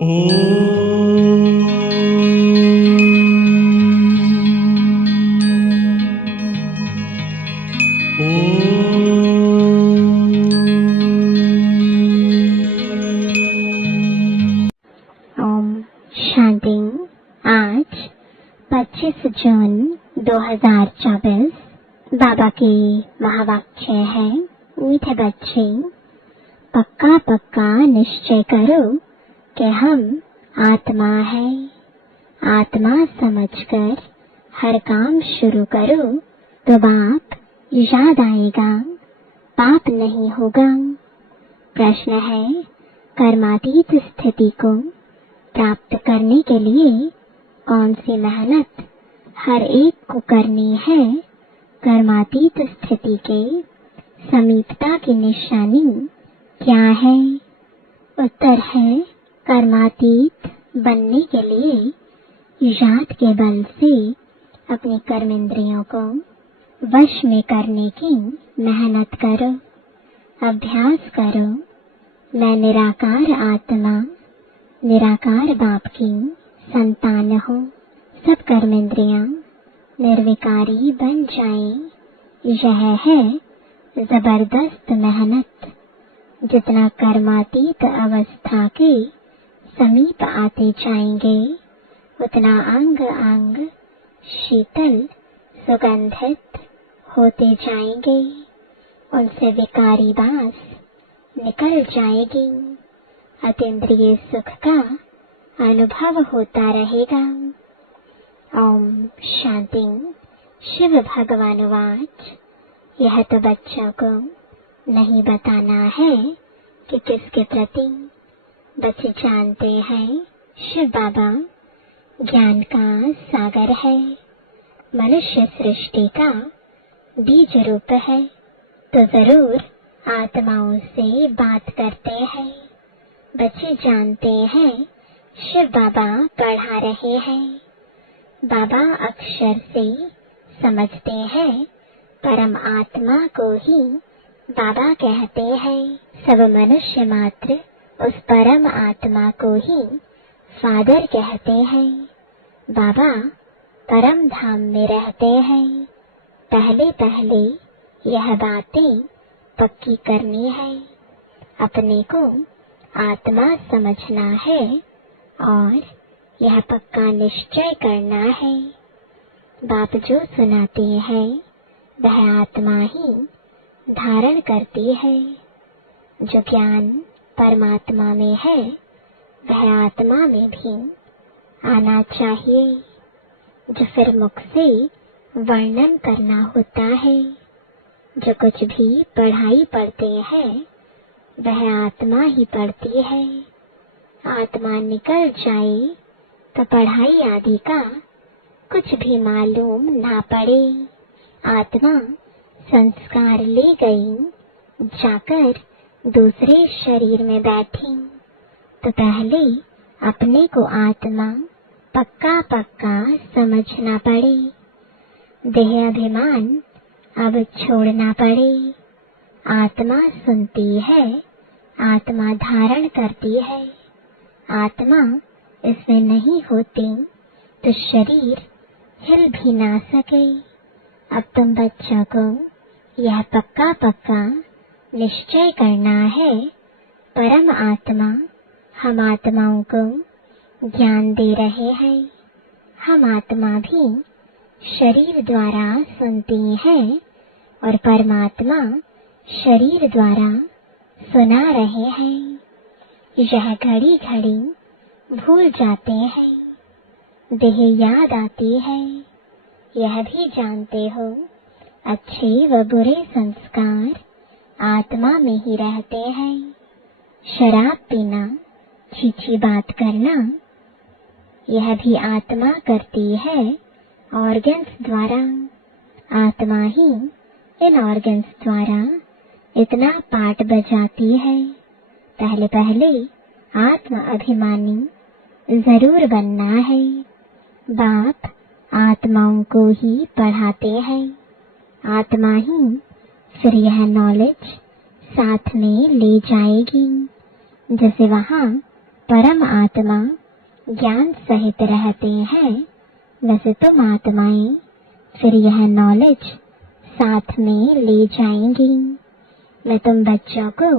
ओम शांति। आज 25 जून 2024 बाबा की महावाक्य है, मीठे बच्चे, पक्का पक्का निश्चय करो कि हम आत्मा है। आत्मा समझकर हर काम शुरू करो तो बाप याद आएगा, पाप नहीं होगा। प्रश्न है, कर्मातीत स्थिति को प्राप्त करने के लिए कौन सी मेहनत हर एक को करनी है? कर्मातीत स्थिति के समीपता की निशानी क्या है? उत्तर है, कर्मातीत बनने के लिए याद के बल से अपनी कर्मेंद्रियों को वश में करने की मेहनत करो, अभ्यास करो। मैं निराकार आत्मा, निराकार बाप की संतान हूँ। सब कर्मेंद्रियां निर्विकारी बन जाएं, यह है जबरदस्त मेहनत। जितना कर्मातीत अवस्था के समीप आते जाएंगे, उतना अंग अंग शीतल सुगंधित होते जाएंगे। उनसे विकारी बास निकल जाएगी। अतीन्द्रिय सुख का अनुभव होता रहेगा। ओम शांति। शिव भगवान वाच, यह तो बच्चों को नहीं बताना है कि किसके प्रति। बच्चे जानते हैं शिव बाबा ज्ञान का सागर है, मनुष्य सृष्टि का बीज रूप है, तो जरूर आत्माओं से बात करते हैं। बच्चे जानते हैं शिव बाबा पढ़ा रहे हैं। बाबा अक्षर से समझते हैं, परम आत्मा को ही बाबा कहते हैं। सब मनुष्य मात्र उस परम आत्मा को ही फादर कहते हैं। बाबा परम धाम में रहते हैं। पहले पहले यह बातें पक्की करनी है। अपने को आत्मा समझना है और यह पक्का निश्चय करना है। बाप जो सुनाते हैं वह आत्मा ही धारण करती है। जो ज्ञान परमात्मा में है वह आत्मा में भी आना चाहिए। जो फिर मुख से वर्णन करना होता है। जो कुछ भी पढ़ाई पढ़ते हैं वह आत्मा ही पढ़ती है। आत्मा निकल जाए तो पढ़ाई आदि का कुछ भी मालूम ना पड़े। आत्मा संस्कार ले गई, जाकर दूसरे शरीर में बैठी, तो पहले अपने को आत्मा पक्का पक्का समझना पड़े। देह अभिमान अब छोड़ना पड़े। आत्मा सुनती है, आत्मा धारण करती है। आत्मा इसमें नहीं होती तो शरीर हिल भी ना सके। अब तुम बच्चों को यह पक्का पक्का निश्चय करना है, परम आत्मा हम आत्माओं को ज्ञान दे रहे हैं। हम आत्मा भी शरीर द्वारा सुनती हैं और परमात्मा शरीर द्वारा सुना रहे हैं। यह घड़ी घड़ी भूल जाते हैं, देह याद आती है। यह भी जानते हो अच्छे व बुरे संस्कार आत्मा में ही रहते हैं। शराब पीना, छीछी बात करना, यह भी आत्मा करती है ऑर्गन्स द्वारा। आत्मा ही इन ऑर्गन्स द्वारा इतना पाठ बजाती है। पहले पहले आत्म अभिमानी जरूर बनना है। बाप आत्माओं को ही पढ़ाते हैं। आत्मा ही फिर यह नॉलेज साथ में ले जाएगी। जैसे वहाँ परम आत्मा ज्ञान सहित रहते हैं, वैसे तुम आत्माएं फिर यह नॉलेज साथ में ले जाएंगी। मैं तुम बच्चों को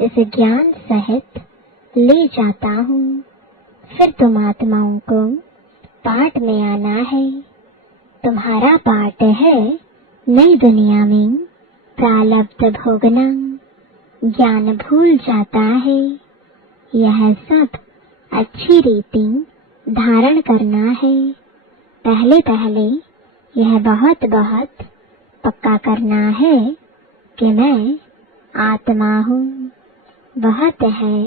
इस ज्ञान सहित ले जाता हूँ। फिर तुम आत्माओं को पाठ में आना है। तुम्हारा पाठ है नई दुनिया में प्रारब्ध भोगना। ज्ञान भूल जाता है। यह सब अच्छी रीति धारण करना है। पहले पहले यह बहुत बहुत पक्का करना है कि मैं आत्मा हूँ। बहुत है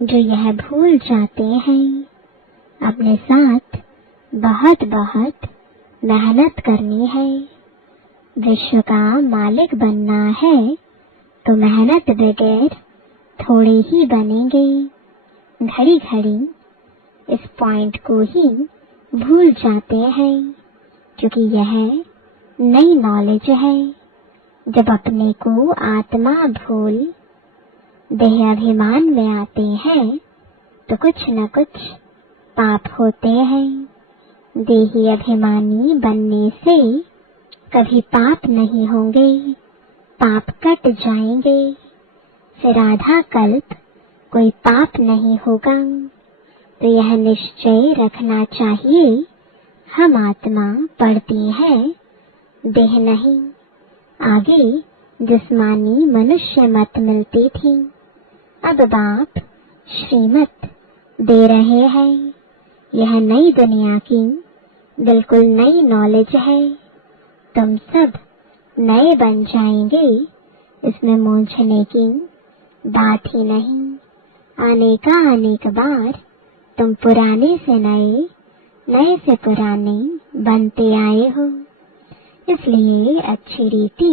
जो यह भूल जाते हैं। अपने साथ बहुत बहुत मेहनत करनी है। विश्व का मालिक बनना है तो मेहनत बगैर थोड़े ही बनेंगे। घड़ी घड़ी इस पॉइंट को ही भूल जाते हैं, क्योंकि यह नई नॉलेज है। जब अपने को आत्मा भूल देह अभिमान में आते हैं तो कुछ न कुछ पाप होते हैं। देही अभिमानी बनने से कभी पाप नहीं होंगे, पाप कट जाएंगे। फिर आधा कल्प कोई पाप नहीं होगा। तो यह निश्चय रखना चाहिए, हम आत्मा पढ़ते हैं, देह नहीं। आगे जिस्मानी मनुष्य मत मिलती थी, अब बाप श्रीमत दे रहे हैं। यह नई दुनिया की बिल्कुल नई नॉलेज है। तुम सब नए बन जाएंगे, इसमें मूंझने की बात ही नहीं। अनेक बार तुम पुराने से नए, नए से पुराने बनते आए हो। इसलिए अच्छी रीति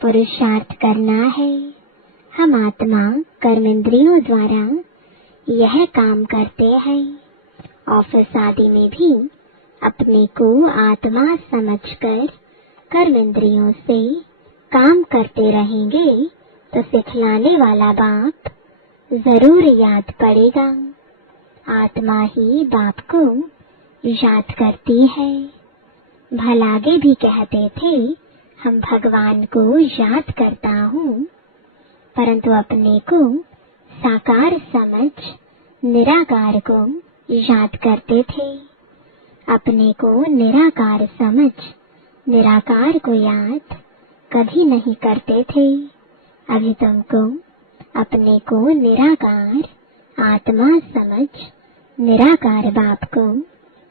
पुरुषार्थ करना है। हम आत्मा कर्मेंद्रियों द्वारा यह काम करते हैं। ऑफिस आदि में भी अपने को आत्मा समझकर कर्मेंद्रियों से काम करते रहेंगे तो सिखलाने वाला बाप जरूर याद पड़ेगा। आत्मा ही बाप को याद करती है। भलागे भी कहते थे हम भगवान को याद करता हूँ, परंतु अपने को साकार समझ निराकार को याद करते थे। अपने को निराकार समझ निराकार को याद कभी नहीं करते थे। अभी तुमको अपने को निराकार आत्मा समझ निराकार बाप को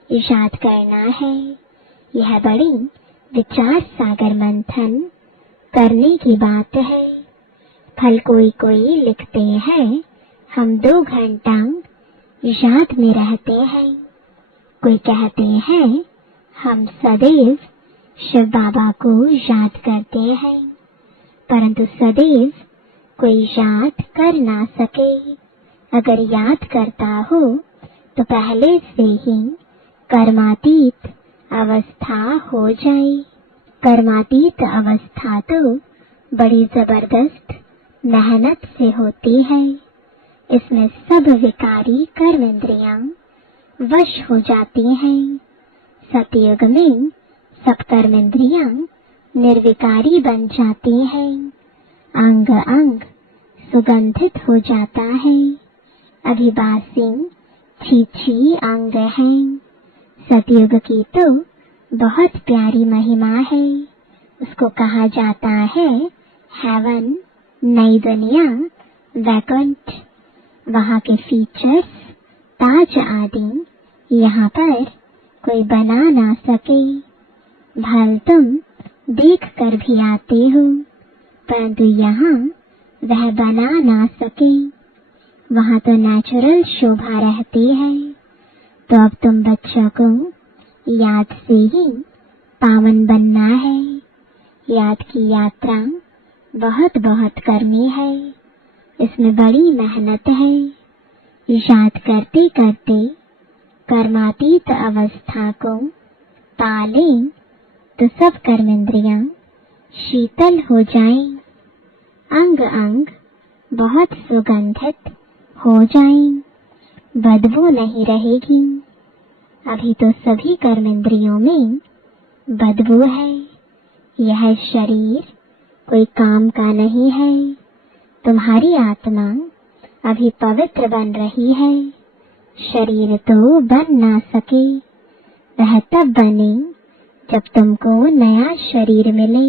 याद करना है। यह बड़ी विचार सागर मंथन करने की बात है। फल कोई कोई लिखते हैं हम 2 घंटा याद में रहते हैं। कोई कहते हैं हम सदैव शिव बाबा को याद करते हैं, परंतु सदैव कोई याद कर ना सके। अगर याद करता हो तो पहले से ही कर्मातीत अवस्था हो जाए। कर्मातीत अवस्था तो बड़ी जबरदस्त मेहनत से होती है। इसमें सब विकारी कर्मेंद्रियां वश हो जाती हैं। सतयुग में सब कर्मेंद्रियां निर्विकारी बन जाती हैं। अंग अंग सुगंधित हो जाता है। अभिबासी छीछी अंग हैं। सतयुग की तो बहुत प्यारी महिमा है। उसको कहा जाता है हेवन, नई दुनिया, वैकुंठ। वहाँ के फीचर्स, ताज आदि यहाँ पर कोई बना ना सके। भल तुम देख कर भी आते हो, परंतु यहाँ वह बना ना सके। वहाँ तो नेचुरल शोभा रहती है। तो अब तुम बच्चों को याद से ही पावन बनना है। याद की यात्रा बहुत बहुत करनी है। इसमें बड़ी मेहनत है। याद करते करते कर्मातीत अवस्था को पालें तो सब कर्मेंद्रियां शीतल हो जाएं, अंग अंग बहुत सुगंधित हो जाएं। बदबू नहीं रहेगी। अभी तो सभी कर्मेंद्रियों में बदबू है। यह शरीर कोई काम का नहीं है। तुम्हारी आत्मा अभी पवित्र बन रही है। शरीर तो बन ना सके, वह तब बने जब तुमको नया शरीर मिले,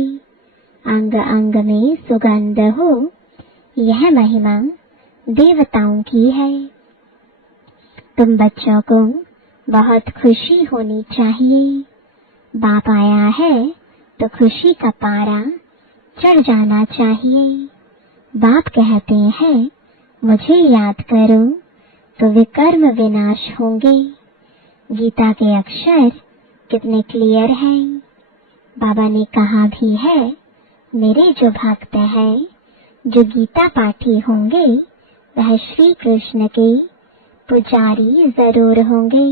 अंग अंग में सुगंध हो। यह महिमा देवताओं की है। तुम बच्चों को बहुत खुशी होनी चाहिए। बाप आया है तो खुशी का पारा चढ़ जाना चाहिए। बाप कहते हैं मुझे याद करो तो विकर्म विनाश होंगे। गीता के अक्षर कितने क्लियर हैं। बाबा ने कहा भी है मेरे जो भक्त हैं, जो गीता पाठी होंगे, वह श्री कृष्ण के पुजारी जरूर होंगे।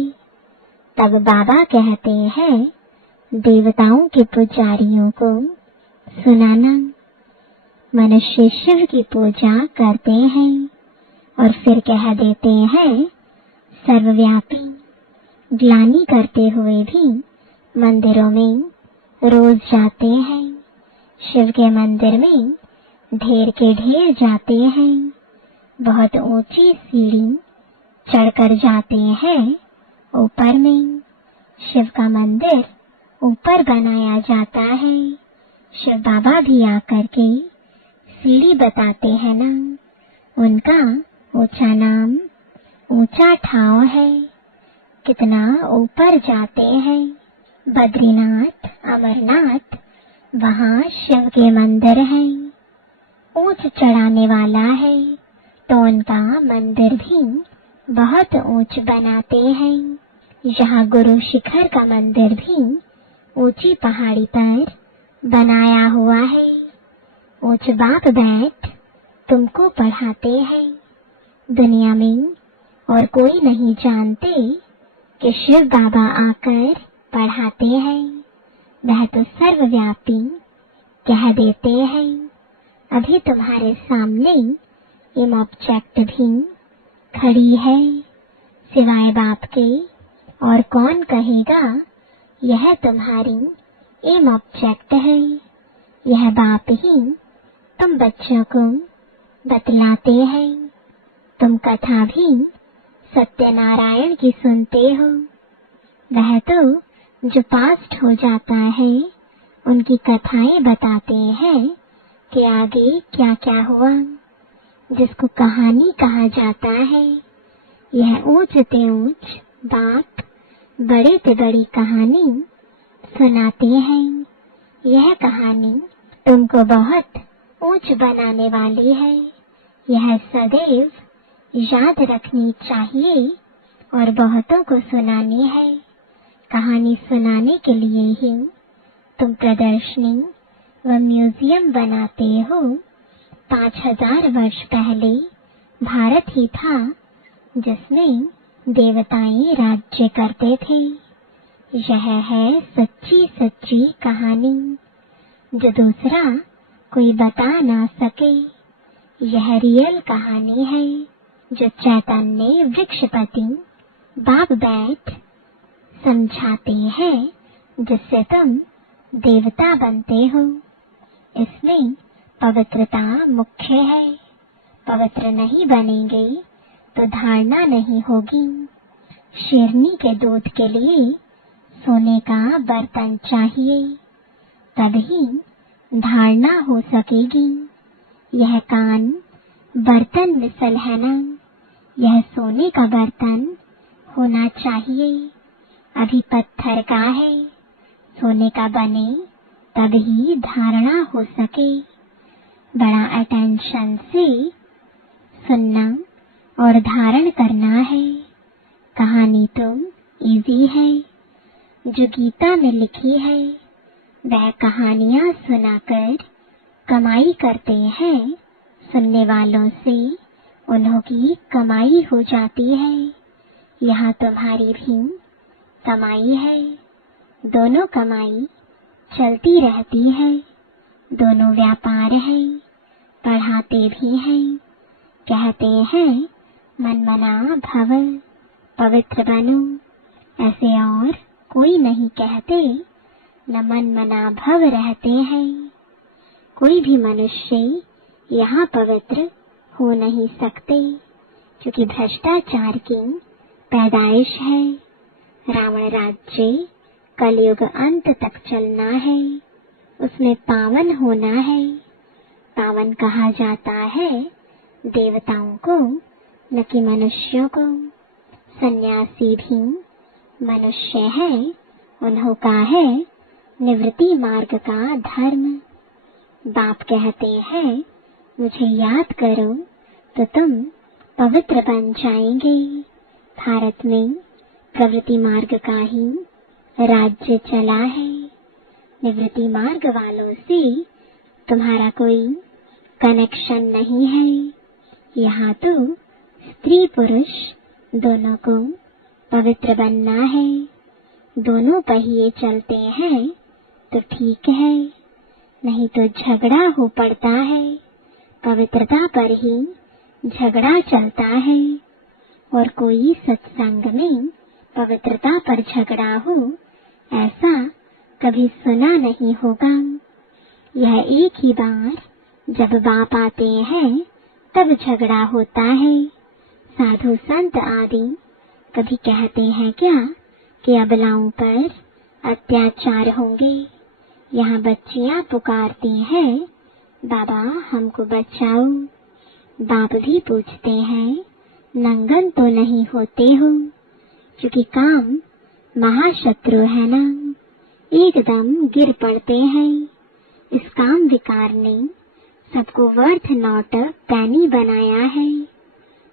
तब बाबा कहते हैं देवताओं के पुजारियों को सुनाना। मनुष्य शिव की पूजा करते हैं और फिर कह देते हैं सर्वव्यापी। ग्लानि करते हुए भी मंदिरों में रोज जाते हैं। शिव के मंदिर में ढेर के ढेर जाते हैं। बहुत ऊंची सीढ़ी चढ़कर जाते हैं ऊपर में। शिव का मंदिर ऊपर बनाया जाता है। शिव बाबा भी आकर के सीढ़ी बताते हैं ना। उनका ऊंचा नाम ऊंचा ठाव है। कितना ऊपर जाते हैं। बद्रीनाथ, अमरनाथ, वहाँ शिव के मंदिर हैं। ऊंच चढ़ाने वाला है तो उनका मंदिर भी बहुत ऊंच बनाते हैं। यहाँ गुरु शिखर का मंदिर भी ऊंची पहाड़ी पर बनाया हुआ है। ऊंच बाप बैठ तुमको पढ़ाते हैं। दुनिया में और कोई नहीं जानते कि शिव बाबा आकर पढ़ाते हैं। वह तो सर्वव्यापी कह देते हैं। अभी तुम्हारे सामने इम ऑब्जेक्ट भी खड़ी है। सिवाय बाप के और कौन कहेगा यह तुम्हारी इम ऑब्जेक्ट है। यह बाप ही तुम बच्चों को बतलाते हैं। तुम कथा भी सत्यनारायण की सुनते हो। वह तो जो पास्ट हो जाता है उनकी कथाएं बताते हैं कि आगे क्या क्या हुआ, जिसको कहानी कहा जाता है। यह ऊंच ते ऊंच बाप बड़े ते बड़ी कहानी सुनाते हैं। यह कहानी तुमको बहुत ऊंच बनाने वाली है। यह सदैव याद रखनी चाहिए और बहुतों को सुनानी है। कहानी सुनाने के लिए ही तुम प्रदर्शनी व म्यूजियम बनाते हो। 5000 वर्ष पहले भारत ही था जिसमें देवताएं राज्य करते थे। यह है सच्ची सच्ची कहानी जो दूसरा कोई बता ना सके। यह रियल कहानी है जो चैतन्य वृक्षपति बाप बैठ समझाते हैं, जिससे तुम देवता बनते हो। इसमें पवित्रता मुख्य है। पवित्र नहीं बनेंगे तो धारणा नहीं होगी। शेरनी के दूध के लिए सोने का बर्तन चाहिए, तभी धारणा हो सकेगी। यह कान बर्तन मिसल है ना, यह सोने का बर्तन होना चाहिए। अभी पत्थर का है, सोने का बने तभी धारणा हो सके। बड़ा अटेंशन से सुनना और धारण करना है। कहानी तो इजी है। जो गीता में लिखी है वह कहानियां सुनाकर कमाई करते हैं। सुनने वालों से उन्हों की कमाई हो जाती है। यहाँ तुम्हारी भी कमाई है। दोनों कमाई चलती रहती है। दोनों व्यापार है। पढ़ाते भी हैं। कहते हैं मन मना भव। पवित्र बनो, ऐसे और कोई नहीं कहते, न मन मना भव रहते हैं। कोई भी मनुष्य यहाँ पवित्र हो नहीं सकते, क्योंकि भ्रष्टाचार की पैदाइश है। रावण राज्य कलयुग अंत तक चलना है, उसमें पावन होना है। पावन कहा जाता है देवताओं को, न कि मनुष्यों को। सन्यासी भी मनुष्य है, उन्हों का है निवृत्ति मार्ग का धर्म। बाप कहते हैं मुझे याद करो तो तुम पवित्र बन जाएंगे। भारत में प्रवृत्ति मार्ग का ही राज्य चला है। निवृत्ति मार्ग वालों से तुम्हारा कोई कनेक्शन नहीं है। यहाँ तो स्त्री पुरुष दोनों को पवित्र बनना है। दोनों पहिए चलते हैं तो ठीक है, नहीं तो झगड़ा हो पड़ता है। पवित्रता पर ही झगड़ा चलता है, और कोई सत्संग में पवित्रता पर झगड़ा हो ऐसा कभी सुना नहीं होगा। यह एक ही बार जब बाप आते हैं तब झगड़ा होता है। साधु संत आदि कभी कहते हैं क्या कि अबलाओं पर अत्याचार होंगे। यहाँ बच्चियां पुकारती हैं बाबा हमको बचाओ। बाप भी पूछते हैं नंगन तो नहीं होते हो, क्योंकि काम महाशत्रु है ना, एकदम गिर पड़ते हैं। इस काम विकार ने सबको वर्थ नॉट पैनी बनाया है।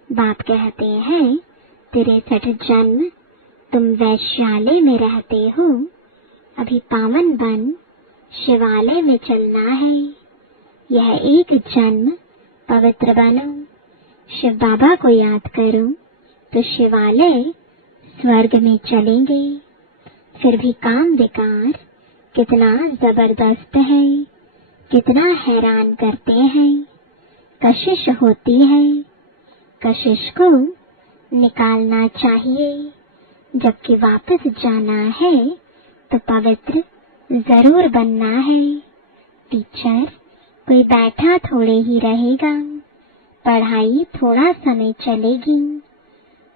बाप कहते हैं 63 जन्म तुम वैश्यालय में रहते हो, अभी पावन बन शिवालय में चलना है। यह एक जन्म पवित्र बनो, शिव बाबा को याद करो तो शिवालय स्वर्ग में चलेंगे। फिर भी काम विकार कितना जबरदस्त है, कितना हैरान करते हैं। कशिश होती है, कशिश को निकालना चाहिए। जबकि वापस जाना है तो पवित्र जरूर बनना है। टीचर कोई बैठा थोड़े ही रहेगा, पढ़ाई थोड़ा समय चलेगी।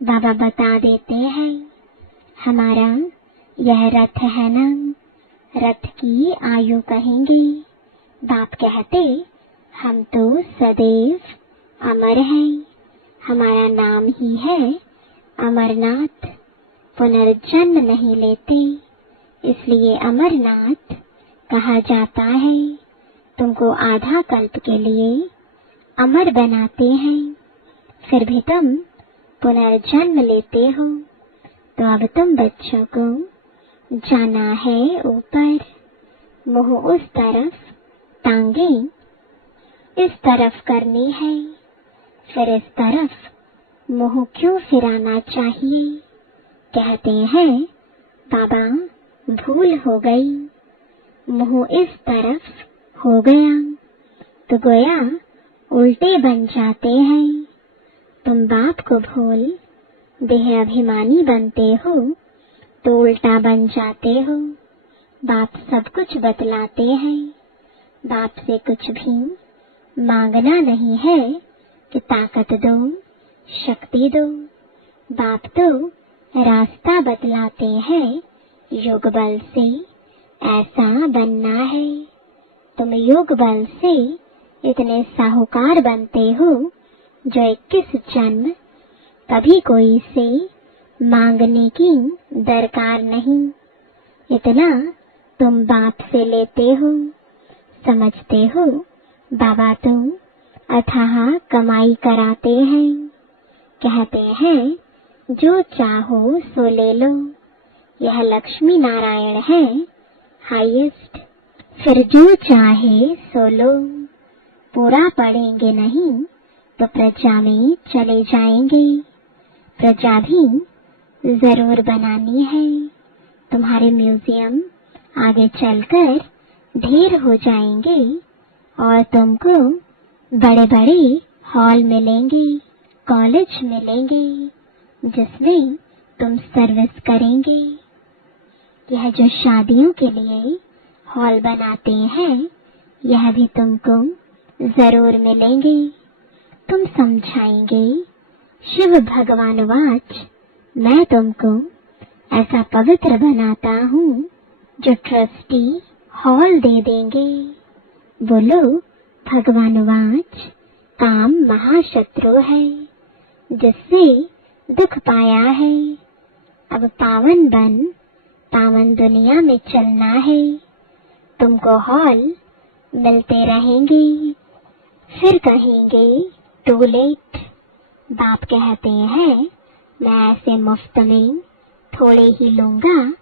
बाबा बता देते हैं हमारा यह रथ है ना, रथ की आयु कहेंगे। बाप कहते हम तो सदैव अमर हैं, हमारा नाम ही है अमरनाथ। पुनर्जन्म नहीं लेते, इसलिए अमरनाथ कहा जाता है। तुमको आधा कल्प के लिए अमर बनाते हैं, फिर भी तुम पुनर्जन्म लेते हो। तो अब तुम बच्चों को जाना है ऊपर। मुंह उस तरफ, टांगे इस तरफ करनी है, फिर इस तरफ मुंह क्यों फिराना चाहिए। कहते हैं बाबा भूल हो गई, मुंह इस तरफ हो गया तो गोया उल्टे बन जाते हैं। तुम बाप को भूल देह अभिमानी बनते हो तो उल्टा बन जाते हो। बाप सब कुछ बतलाते हैं, बाप से कुछ भी मांगना नहीं है कि ताकत दो, शक्ति दो। बाप तो रास्ता बतलाते हैं, योग बल से ऐसा बनना है। तुम योग बल से इतने साहूकार बनते हो जो 21 जन्म कभी कोई से मांगने की दरकार नहीं। इतना तुम बाप से लेते हो, समझते हो बाबा तुम अथाह कमाई कराते हैं। कहते हैं जो चाहो सो ले लो, यह लक्ष्मी नारायण है हाईएस्ट। फिर जो चाहे सो लो, पूरा पढ़ेंगे नहीं तो प्रजा में चले जाएंगे। प्रजा भी जरूर बनानी है। तुम्हारे म्यूजियम आगे चलकर ढेर हो जाएंगे और तुमको बड़े बड़े हॉल मिलेंगे, कॉलेज मिलेंगे, जिसमें तुम सर्विस करेंगे। यह जो शादियों के लिए हॉल बनाते हैं, यह भी तुमको जरूर मिलेंगे। तुम समझाएंगे, शिव भगवान वाच, मैं तुमको ऐसा पवित्र बनाता हूँ जो ट्रस्टी हॉल दे देंगे। बोलो, भगवान वाच, काम महाशत्रु है जिससे दुख पाया है। अब पावन बन पावन दुनिया में चलना है। तुमको हॉल मिलते रहेंगे। फिर कहेंगे टू लेट। बाप कहते हैं, मैं ऐसे मुफ्त में थोड़े ही लूंगा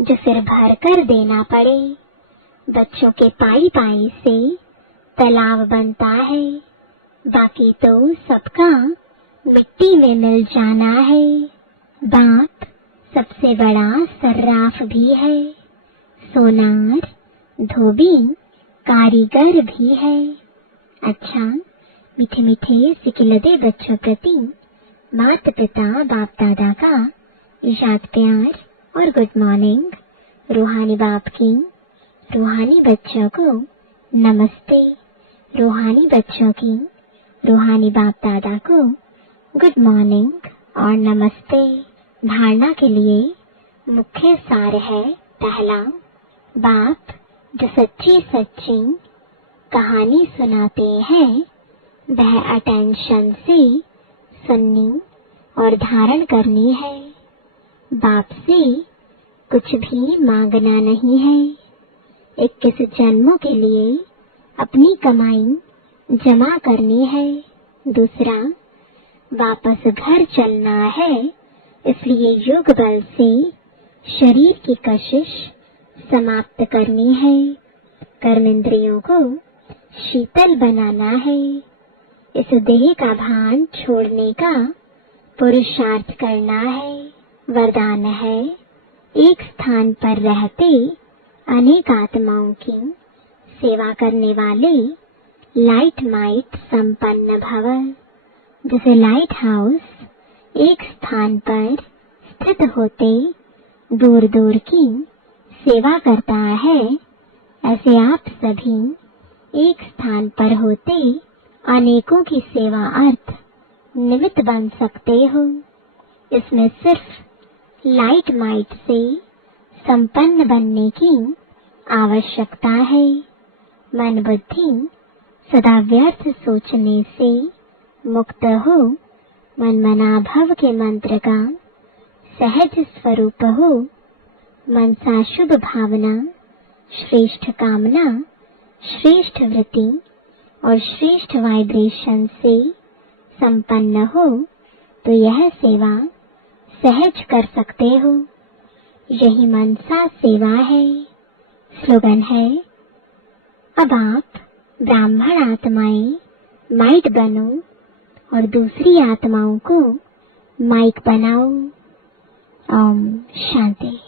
जो फिर भर कर देना पड़े। बच्चों के पाई पाई से तालाब बनता है, बाकी तो सबका मिट्टी में मिल जाना है। बाप सबसे बड़ा सर्राफ भी है, सोनार धोबी कारीगर भी है। अच्छा, मीठे मीठे सिकिलदे बच्चों प्रति माता पिता बाप दादा का याद प्यार और गुड मॉर्निंग। रूहानी बाप की रूहानी बच्चों को नमस्ते। रूहानी बच्चों की रूहानी बाप दादा को गुड मॉर्निंग और नमस्ते। धारणा के लिए मुख्य सार है, पहला, बाप जो सच्ची सच्ची कहानी सुनाते हैं, वह अटेंशन से सुननी और धारण करनी है। बाप से कुछ भी मांगना नहीं है। 21 जन्मों के लिए अपनी कमाई जमा करनी है। दूसरा, वापस घर चलना है, इसलिए योग बल से शरीर की कशिश समाप्त करनी है। कर्मेंद्रियों को शीतल बनाना है। इस देह का भान छोड़ने का पुरुषार्थ करना है। वरदान है, एक स्थान पर रहते अनेक आत्माओं की सेवा करने वाले लाइट माइट संपन्न भव। जैसे लाइट हाउस एक स्थान पर स्थित होते दूर दूर की सेवा करता है, ऐसे आप सभी एक स्थान पर होते अनेकों की सेवा अर्थ निमित्त बन सकते हो। इसमें सिर्फ लाइट माइट से संपन्न बनने की आवश्यकता है। मन बुद्धि सदा व्यर्थ सोचने से मुक्त हो। मन मनाभव के मंत्र का सहज स्वरूप हो। मनसा शुभ भावना, श्रेष्ठ कामना, श्रेष्ठ वृत्ति और श्रेष्ठ वाइब्रेशन से संपन्न हो, तो यह सेवा सहज कर सकते हो। यही मनसा सेवा है। स्लोगन है, अब आप ब्राह्मण आत्माएं माइट बनो और दूसरी आत्माओं को माइक बनाओ। ओम शांति।